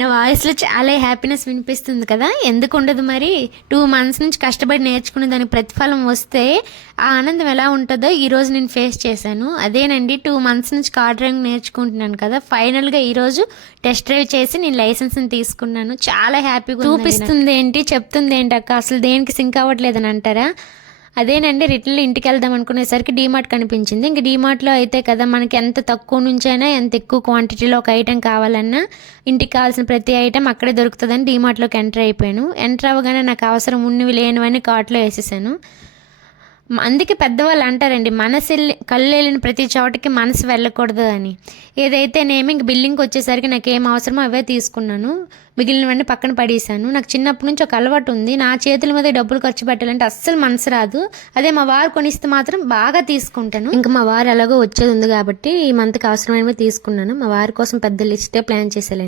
నా వాయిస్లో చాలా హ్యాపీనెస్ వినిపిస్తుంది కదా, ఎందుకు ఉండదు మరి. 2 months నుంచి కష్టపడి నేర్చుకునే దానికి ప్రతిఫలం వస్తే ఆ ఆనందం ఎలా ఉంటుందో ఈరోజు నేను ఫేస్ చేశాను. అదేనండి, 2 months నుంచి కార్ డ్రైవింగ్ నేర్చుకుంటున్నాను కదా, ఫైనల్గా ఈరోజు టెస్ట్ డ్రైవ్ చేసి నేను లైసెన్స్ని తీసుకున్నాను. చాలా హ్యాపీగా చూపిస్తుంది ఏంటి, చెప్తుంది ఏంటి అక్క, అసలు దేనికి సింక్ అవ్వట్లేదని అంటారా? అదేనండి, రిటర్న్లో ఇంటికి వెళ్దాం అనుకునేసరికి డీమార్ట్ కనిపించింది. ఇంక డీమార్ట్లో అయితే కదా మనకి ఎంత తక్కువ నుంచైనా ఎంత ఎక్కువ క్వాంటిటీలో ఒక ఐటెం కావాలన్నా ఇంటికి కావాల్సిన ప్రతి ఐటెం అక్కడే దొరుకుతుందని డీమార్ట్లోకి ఎంటర్ అయిపోయాను. ఎంటర్ అవ్వగానే నాకు అవసరం ఉన్నవి లేనివన్నీ కార్ట్లో వేసేసాను. అందుకే పెద్దవాళ్ళు అంటారండి, కళ్ళు వెళ్ళిన ప్రతి చోటకి మనసు వెళ్ళకూడదు అని. ఏదైతే నేమి ఇంక బిల్లింగ్కి వచ్చేసరికి నాకు ఏం అవసరమో అవే తీసుకున్నాను, మిగిలినవన్నీ పక్కన పడేసాను. నాకు చిన్నప్పటి నుంచి ఒక అలవాటు ఉంది, నా చేతుల మీద డబ్బులు ఖర్చు పెట్టాలంటే అస్సలు మనసు రాదు. అదే మా వారు కొనిస్తే మాత్రం బాగా తీసుకుంటాను. ఇంకా మా వారు ఎలాగో వచ్చేది ఉంది కాబట్టి ఈ మంత్కి అవసరమైనవి తీసుకున్నాను. మా వారి కోసం పెద్ద లిస్టే ప్లాన్ చేసేయాలి.